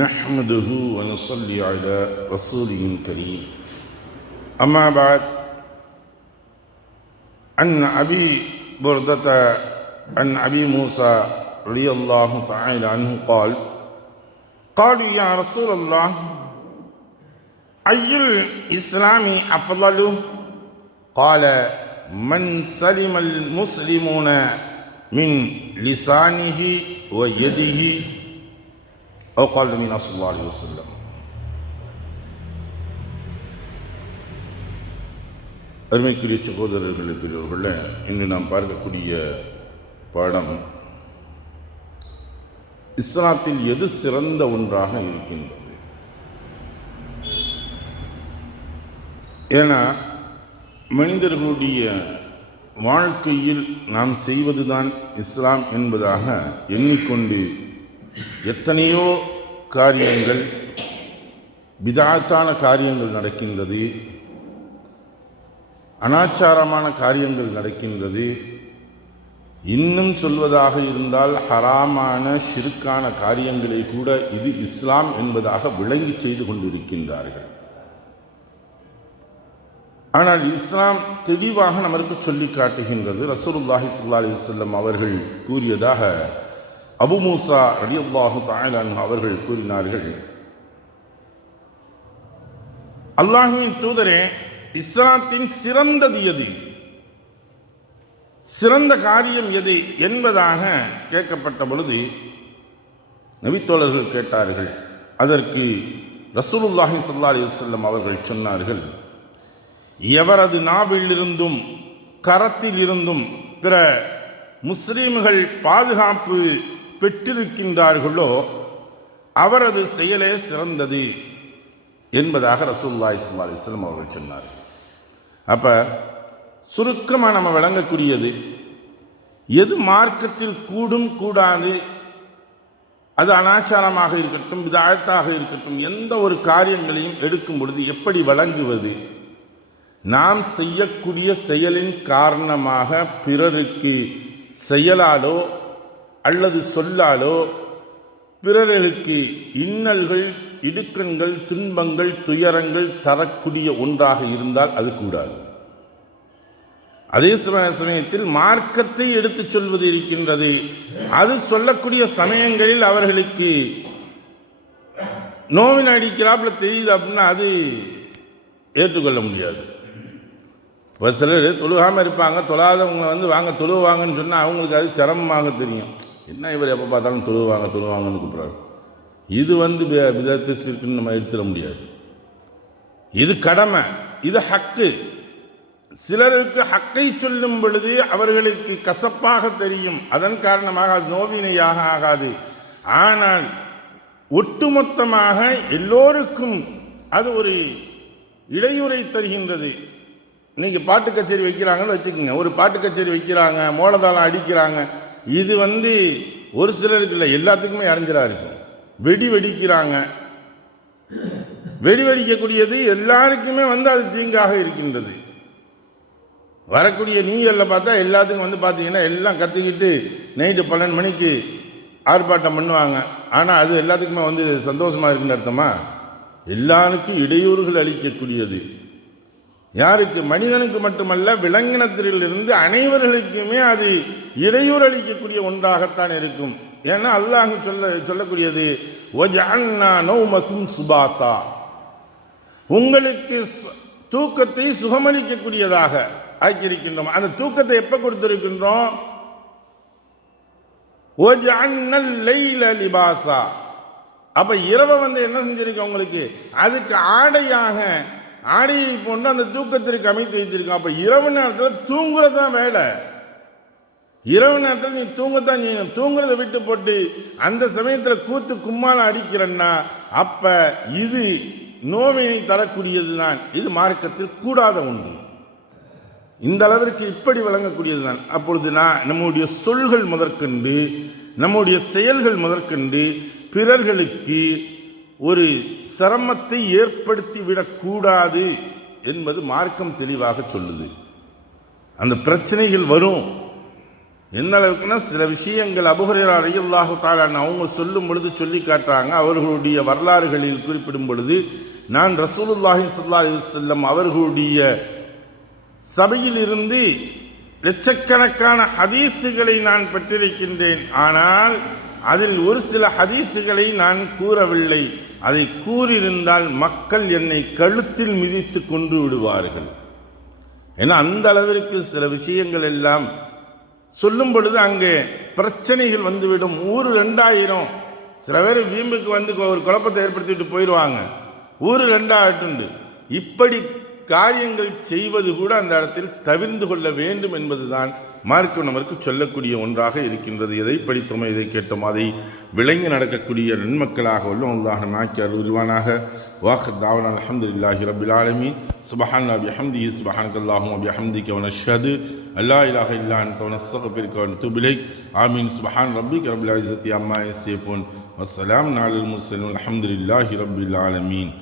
نحمده ونصلي على رسوله الكريم أما بعد عن أبي بردة عن أبي موسى رضي الله تعالى عنه قال قالوا يا رسول الله أي الإسلام أفضل قال من سلم المسلمون من لسانه ويده أو قال النبي صلى الله عليه وسلم. அருமைக்குரிய சகோதரர்களே, பெரியவர்களே, இன்று நாம் பார்க்கக்கூடிய பாடம் இஸ்லாத்தில் எது சிறந்த ஒன்றாக இருக்கின்றது. ஏன்னா மனிதர்களுடைய வாழ்க்கையில் நாம் செய்வதுதான் இஸ்லாம் என்பதாக எண்ணிக்கொண்டு எத்தனையோ காரியங்கள், பிதஅத்தான காரியங்கள் நடக்கின்றது, அனாச்சாரமான காரியங்கள் நடக்கின்றது. இன்னும் சொல்வதாக இருந்தால் ஹராமான ஷிர்கான காரியங்களை கூட இது இஸ்லாம் என்பதாக விளங்கி செய்து கொண்டிருக்கின்றார்கள். ஆனால் இஸ்லாம் தெளிவாக நமக்கு சொல்லி காட்டுகின்றது. ரசூலுல்லாஹி ஸல்லல்லாஹு அலைஹி வஸல்லம் அவர்கள் கூறியதாக அபு மூசா ரலியல்லாஹு தஆலா அன்ஹு அவர்கள் கூறினார்கள், அல்லாஹ்வின் தூதரே, இஸ்லாத்தின் சிறந்தது எது, சிறந்த காரியம் எது என்பதாக கேட்கப்பட்ட பொழுது நபித்தோழர்கள் கேட்டார்கள். அதற்கு ரசூலுல்லாஹி ஸல்லல்லாஹு அலைஹி வஸல்லம் அவர்கள் சொன்னார்கள், எவரது நாவிலிருந்தும் கரத்தில் இருந்தும் பிற முஸ்லிம்கள் பாதுகாப்பு பெற்றிருக்கின்றார்களோ அவரது செயலே சிறந்தது என்பதாக ரசூலுல்லாஹி ஸல்லல்லாஹு அலைஹி வஸல்லம் அவர்கள் சொன்னார். அப்போ சுருக்கமாக நம்ம விளங்கக்கூடியது, எது மார்க்கத்தில் கூடும் கூடாது, அது அனாச்சாரமாக இருக்கட்டும், பிதஅத்தாக இருக்கட்டும், எந்த ஒரு காரியங்களையும் எடுக்கும் பொழுது எப்படி வழங்குவது, நாம் செய்யக்கூடிய செயலின் காரணமாக பிறருக்கு செயலாலோ அல்லது சொல்லாலோ பிறர்களுக்கு இன்னல்கள், இடுக்கண்கள், துன்பங்கள், துயரங்கள் தரக்கூடிய ஒன்றாக இருந்தால் அது கூடாது. அதே சமயத்தில் மார்க்கத்தை எடுத்துச் சொல்வது இருக்கின்றது. அது சொல்லக்கூடிய சமயங்களில் அவர்களுக்கு நோவின் அடிக்கிறாப்புல தெரியுது அப்படின்னா அது ஏற்றுக்கொள்ள முடியாது. ஒரு சிலர் தொழுகாமல் இருப்பாங்க, தொழாதவங்க வாங்க தொழுவாங்கன்னு சொன்னால் அவங்களுக்கு அது சிரமமாக தெரியும். என்ன இவர் எப்போ பார்த்தாலும் தொழுவாங்கன்னு கூப்பிட்றாரு. இது விதத்தை இருக்குன்னு நம்ம எடுத்துட முடியாது. இது கடமை, இது ஹக்கு. சிலருக்கு ஹக்கை சொல்லும் பொழுது அவர்களுக்கு கசப்பாக தெரியும், அதன் காரணமாக அது நோவினையாக ஆகாது. ஆனால் ஒட்டுமொத்தமாக எல்லோருக்கும் அது ஒரு இடையூறை தருகின்றது. இன்றைக்கி பாட்டு கச்சேரி வைக்கிறாங்கன்னு வச்சுக்கோங்க, ஒரு பாட்டு கச்சேரி வைக்கிறாங்க, மோளதாளம் அடிக்கிறாங்க. இது ஒரு சிலருக்கு இல்லை, எல்லாத்துக்குமே அடைஞ்சலாக இருக்கும். வெடிக்கிறாங்க, வெடிக்கக்கூடியது எல்லாருக்குமே அது தீங்காக இருக்கின்றது. வரக்கூடிய நியூ இயரில் பார்த்தா எல்லாத்துக்கும் பார்த்தீங்கன்னா எல்லாம் கத்திக்கிட்டு நைட்டு 12 மணிக்கு ஆர்ப்பாட்டம் பண்ணுவாங்க. ஆனால் அது எல்லாத்துக்குமே சந்தோஷமாக இருக்குன்னு அர்த்தமா? எல்லாருக்கும் இடையூறுகள் அளிக்கக்கூடியது. யாருக்கு? மனிதனுக்கு மட்டுமல்ல, விலங்கினத்திலிருந்து அனைவர்களுக்குமே அது இடையூறு அளிக்கக்கூடிய ஒன்றாகத்தான் இருக்கும். ஏன்னா அல்லாஹ் சொல்லக்கூடியது வஜஅல்னா நௌமக்கும் சுபாத்தா, உங்களுக்கு தூக்கத்தை சுகமளிக்கக்கூடியதாக ஆக்கியிருக்கின்றோம். அந்த தூக்கத்தை எப்போ கொடுத்திருக்கின்றோம்? வஜஅல்னல் லைல லிபாசா. அப்போ இரவை என்ன செஞ்சிருக்கோம் உங்களுக்கு? அதுக்கு ஆடையை போன்று அந்த தூக்கத்திற்கு அமைத்து வைத்திருக்கோம். அப்போ இரவு நேரத்தில் தூங்குறது தான் வேலை. இரவு நேரத்தில் நீ தூங்கத்தான் செய்யணும். தூங்குறதை விட்டு போட்டு அந்த சமயத்தில் கூத்து கும்மாலம் அடிக்கிறன்னா அப்போ இது நோவினை தரக்கூடியது தான். இது மார்க்கத்தில் கூடாத ஒன்று. இந்த அளவிற்கு இப்படி வழங்கக்கூடியது தான். அப்பொழுது நம்முடைய சொல்கள் முதற்கண்டு, நம்முடைய செயல்கள் முதற்கண்டு பிறர்களுக்கு ஒரு சிரமத்தை ஏற்படுத்தி விடக்கூடாது என்பது மார்க்கம் தெளிவாக சொல்லுது. அந்த பிரச்சனைகள் வரும். எந்த அளவுக்குன்னா சில விஷயங்கள் அபூ ஹுரைரா ரலியல்லாஹு தஆலா அவங்க சொல்லும் பொழுது சொல்லி காட்டுறாங்க. அவர்களுடைய வரலாறுகளில் குறிப்பிடும் பொழுது, நான் ரசூலுல்லாஹி ஸல்லல்லாஹு அலைஹி வஸல்லம் அவர்களுடைய சபையில் இருந்து லட்சக்கணக்கான ஹதீஸுகளை நான் பெற்றிருக்கின்றேன். ஆனால் அதில் ஒரு சில ஹதீஸுகளை நான் கூறவில்லை. அதை கூறியிருந்தால் மக்கள் என்னை கழுத்தில் மிதித்து கொண்டு விடுவார்கள். ஏன்னா அந்த அளவிற்கு சில விஷயங்கள் எல்லாம் சொல்லும் பொழுது அங்கே பிரச்சனைகள் வந்துவிடும். ஊர் 2000, சில பேர் வீம்புக்கு வந்து ஒரு குழப்பத்தை ஏற்படுத்திட்டு போயிடுவாங்க. ஊர் 2000 இப்படி காரியங்கள் செய்வது கூட அந்த இடத்தில் தவிர்ந்து கொள்ள வேண்டும் என்பதுதான் மார்க்கம் நமக்கு சொல்லக்கூடிய ஒன்றாக இருக்கின்றது. எதை படித்தோமோ எதை கேட்டோமோ அதை விளங்கி நடக்கக்கூடிய நன்மக்களாக உள்ளோம். அல்லாஹ் நாக்கி அருள்வானாக. வாஹிர் தாவனா அல்ஹம்துலில்லாஹி ரப்பில் ஆலமீன். சுப்ஹானல்லாஹி பிஹம்திஹி சுப்ஹானக்கல்லாஹும்ம பிஹம்திக வ நஷ்ஹது அல்லா இலாஹ இல்லா அன்த வ நஸ்தக்ஃபிருக வ நதுபு இலைக். ஆமீன். சுப்ஹான ரப்பிக ரப்பில் இஸ்ஸத்தி அம்மா யசிஃபூன் வஸ்ஸலாமு அலல் முர்ஸலீன் வல்ஹம்துலில்லாஹி ரப்பில் ஆலமீன்.